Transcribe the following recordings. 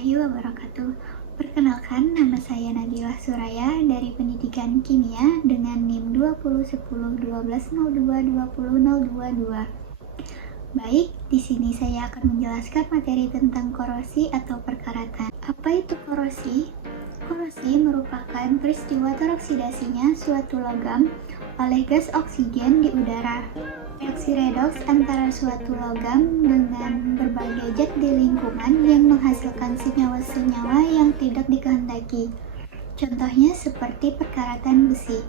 warahmatullahi wabarakatuh. Perkenalkan, nama saya Nabila Suraya dari Pendidikan Kimia dengan NIM 20101202200222. Baik, di sini saya akan menjelaskan materi tentang korosi atau perkaratan. Apa itu korosi? Korosi merupakan peristiwa teroksidasinya suatu logam oleh gas oksigen di udara. Reaksi redoks antara suatu logam dengan berbagai zat di lingkungan yang menghasilkan senyawa-senyawa yang tidak dikehendaki. Contohnya seperti perkaratan besi.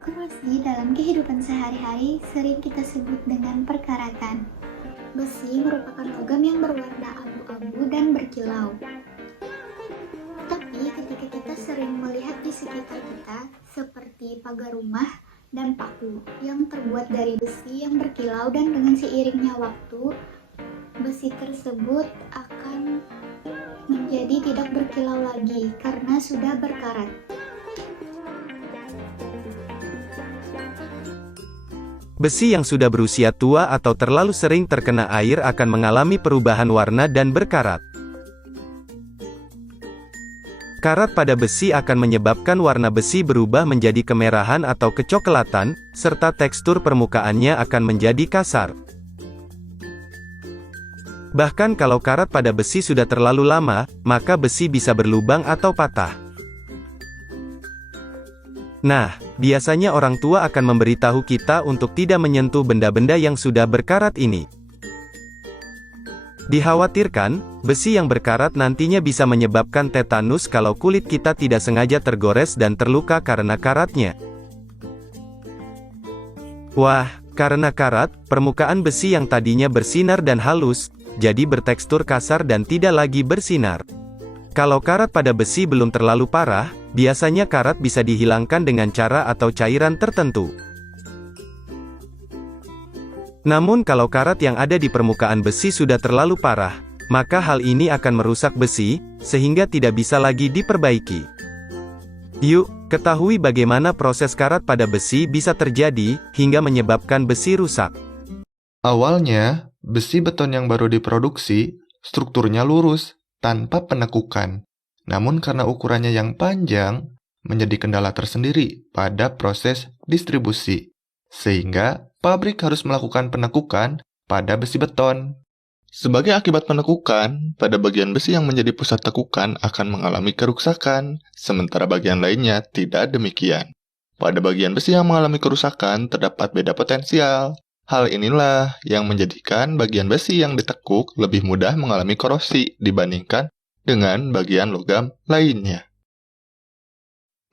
Korosi dalam kehidupan sehari-hari sering kita sebut dengan perkaratan. Besi merupakan logam yang berwarna abu-abu dan berkilau. Tapi ketika kita sering melihat di sekitar kita seperti pagar rumah dan paku yang terbuat dari besi yang berkilau, dan dengan seiringnya waktu besi tersebut akan menjadi tidak berkilau lagi karena sudah berkarat. Besi yang sudah berusia tua atau terlalu sering terkena air akan mengalami perubahan warna dan berkarat. Karat pada besi akan menyebabkan warna besi berubah menjadi kemerahan atau kecoklatan, serta tekstur permukaannya akan menjadi kasar. Bahkan kalau karat pada besi sudah terlalu lama, maka besi bisa berlubang atau patah. Nah, biasanya orang tua akan memberitahu kita untuk tidak menyentuh benda-benda yang sudah berkarat ini. Dikhawatirkan, besi yang berkarat nantinya bisa menyebabkan tetanus kalau kulit kita tidak sengaja tergores dan terluka karena karatnya. Wah, karena karat, permukaan besi yang tadinya bersinar dan halus, jadi bertekstur kasar dan tidak lagi bersinar. Kalau karat pada besi belum terlalu parah, biasanya karat bisa dihilangkan dengan cara atau cairan tertentu. Namun kalau karat yang ada di permukaan besi sudah terlalu parah, maka hal ini akan merusak besi, sehingga tidak bisa lagi diperbaiki. Yuk, ketahui bagaimana proses karat pada besi bisa terjadi, hingga menyebabkan besi rusak. Awalnya, besi beton yang baru diproduksi, strukturnya lurus, tanpa penekukan. Namun karena ukurannya yang panjang, menjadi kendala tersendiri pada proses distribusi. Sehingga, pabrik harus melakukan penekukan pada besi beton. Sebagai akibat penekukan, pada bagian besi yang menjadi pusat tekukan akan mengalami kerusakan, sementara bagian lainnya tidak demikian. Pada bagian besi yang mengalami kerusakan, terdapat beda potensial. Hal inilah yang menjadikan bagian besi yang ditekuk lebih mudah mengalami korosi dibandingkan dengan bagian logam lainnya.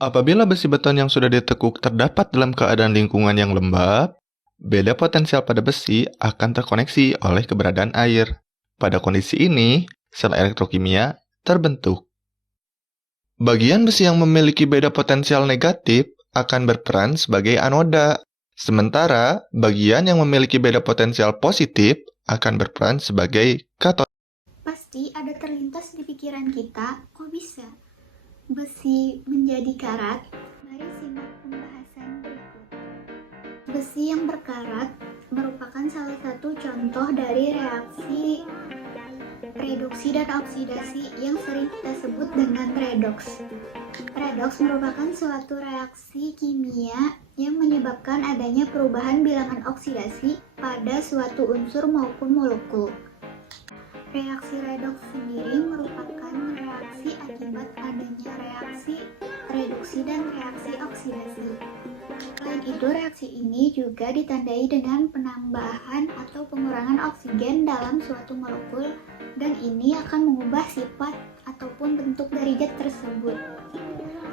Apabila besi beton yang sudah ditekuk terdapat dalam keadaan lingkungan yang lembab, beda potensial pada besi akan terkoneksi oleh keberadaan air. Pada kondisi ini, sel elektrokimia terbentuk. Bagian besi yang memiliki beda potensial negatif akan berperan sebagai anoda, sementara bagian yang memiliki beda potensial positif akan berperan sebagai katoda. Pasti ada terlintas di pikiran kita, kok bisa besi menjadi karat? Mari simak pembahasan berikut. Besi yang berkarat merupakan salah satu contoh dari reaksi reduksi dan oksidasi yang sering kita sebut dengan redoks. Redoks merupakan suatu reaksi kimia yang menyebabkan adanya perubahan bilangan oksidasi pada suatu unsur maupun molekul. Reaksi redoks sendiri merupakan reaksi akibat adanya reaksi reduksi dan reaksi oksidasi. Selain itu, reaksi ini juga ditandai dengan penambahan atau pengurangan oksigen dalam suatu molekul, dan ini akan mengubah sifat ataupun bentuk dari zat tersebut.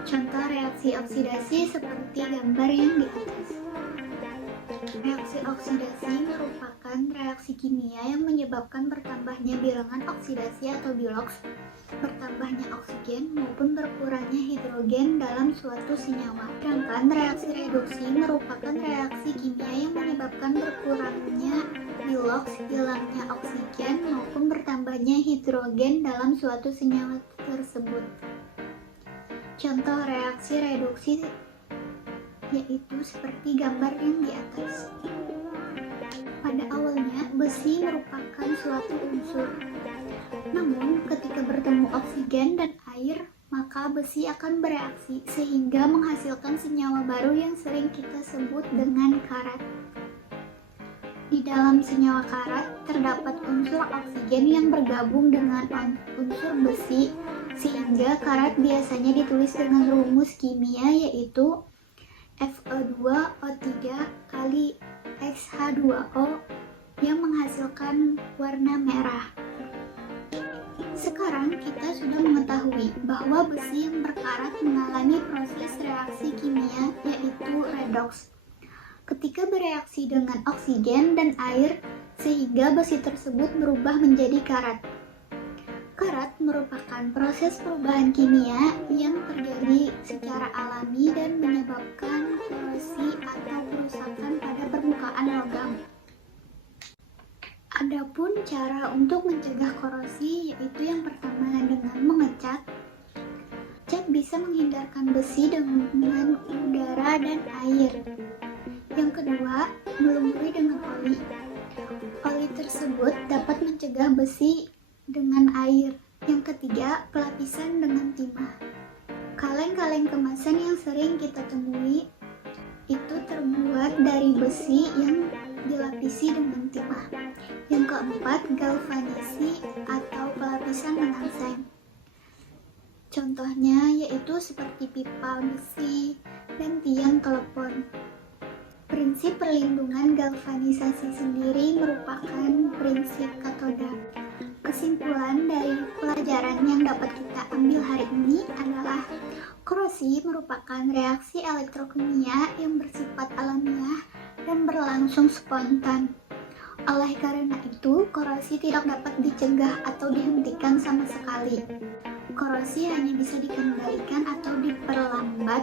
Contoh reaksi oksidasi seperti gambar yang di atas. Reaksi oksidasi merupakan reaksi kimia yang menyebabkan bertambahnya bilangan oksidasi atau biloks, bertambahnya oksigen maupun berkurangnya hidrogen dalam suatu senyawa. Sedangkan reaksi reduksi merupakan reaksi kimia yang menyebabkan berkurangnya biloks, hilangnya oksigen maupun bertambahnya hidrogen dalam suatu senyawa tersebut. Contoh reaksi reduksi yaitu seperti gambar yang di atas. Pada awalnya, besi merupakan suatu unsur Namun, ketika bertemu oksigen dan air, maka besi akan bereaksi sehingga menghasilkan senyawa baru yang sering kita sebut dengan karat. Di dalam senyawa karat terdapat unsur oksigen yang bergabung dengan unsur besi, sehingga karat biasanya ditulis dengan rumus kimia yaitu FeO2O3 kali X-H2O yang menghasilkan warna merah. Sekarang kita sudah mengetahui bahwa besi yang berkarat mengalami proses reaksi kimia yaitu redoks. Ketika bereaksi dengan oksigen dan air sehingga besi tersebut berubah menjadi karat. Karat merupakan proses perubahan kimia yang terjadi secara alami dan menyebabkan korosi atau kerusakan pada permukaan logam. Adapun cara untuk mencegah korosi yaitu yang pertama dengan mengecat. Cat bisa menghindarkan besi dengan udara dan air. Yang kedua, melumuri dengan oli. Oli tersebut dapat mencegah besi dengan air. Yang ketiga, pelapisan dengan timah. Kaleng-kaleng kemasan yang sering kita temui itu terbuat dari besi yang dilapisi dengan timah. Yang keempat, galvanisasi atau pelapisan dengan seng. Contohnya yaitu seperti pipa besi dan tiang telepon. Prinsip perlindungan galvanisasi sendiri merupakan prinsip katoda. Kesimpulan dari pelajaran yang dapat kita ambil hari ini adalah korosi merupakan reaksi elektrokimia yang bersifat alamiah dan berlangsung spontan. Oleh karena itu, korosi tidak dapat dicegah atau dihentikan sama sekali. Korosi hanya bisa dikendalikan atau diperlambat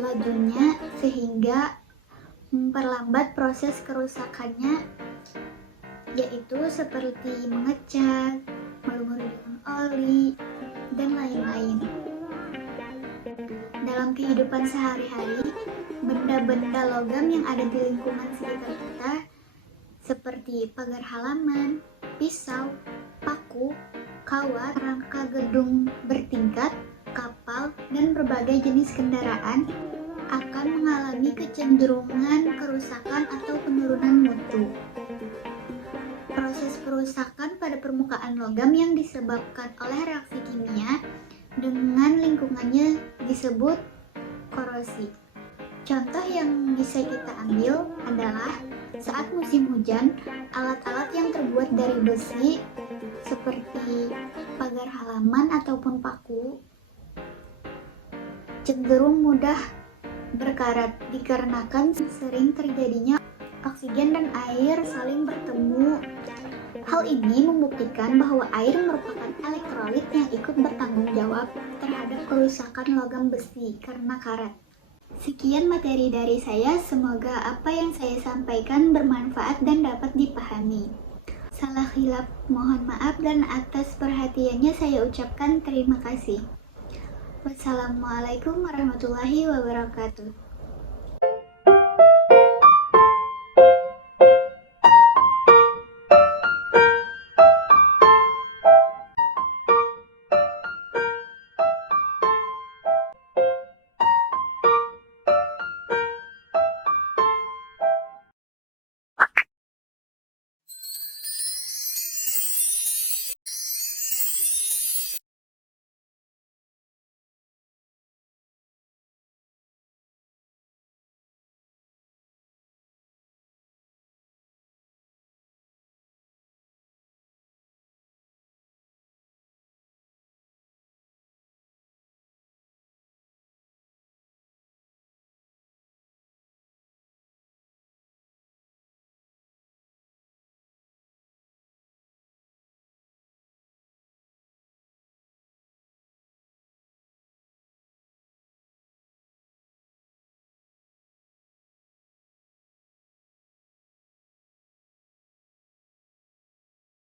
lajunya sehingga memperlambat proses kerusakannya, yaitu seperti mengecat, melumuri dengan oli, dan lain-lain. Dalam kehidupan sehari-hari, benda-benda logam yang ada di lingkungan sekitar kita seperti pagar halaman, pisau, paku, kawat, rangka gedung bertingkat, kapal, dan berbagai jenis kendaraan akan mengalami kecenderungan kerusakan atau penurunan mutu. Proses perusakan pada permukaan logam yang disebabkan oleh reaksi kimia dengan lingkungannya disebut korosi. Contoh yang bisa kita ambil adalah saat musim hujan, alat-alat yang terbuat dari besi seperti pagar halaman ataupun paku cenderung mudah berkarat dikarenakan sering terjadinya oksigen dan air saling bertemu. Hal ini membuktikan bahwa air merupakan elektrolit yang ikut bertanggung jawab terhadap kerusakan logam besi karena karat. Sekian materi dari saya, semoga apa yang saya sampaikan bermanfaat dan dapat dipahami. Salah khilaf mohon maaf dan atas perhatiannya saya ucapkan terima kasih. Wassalamualaikum warahmatullahi wabarakatuh.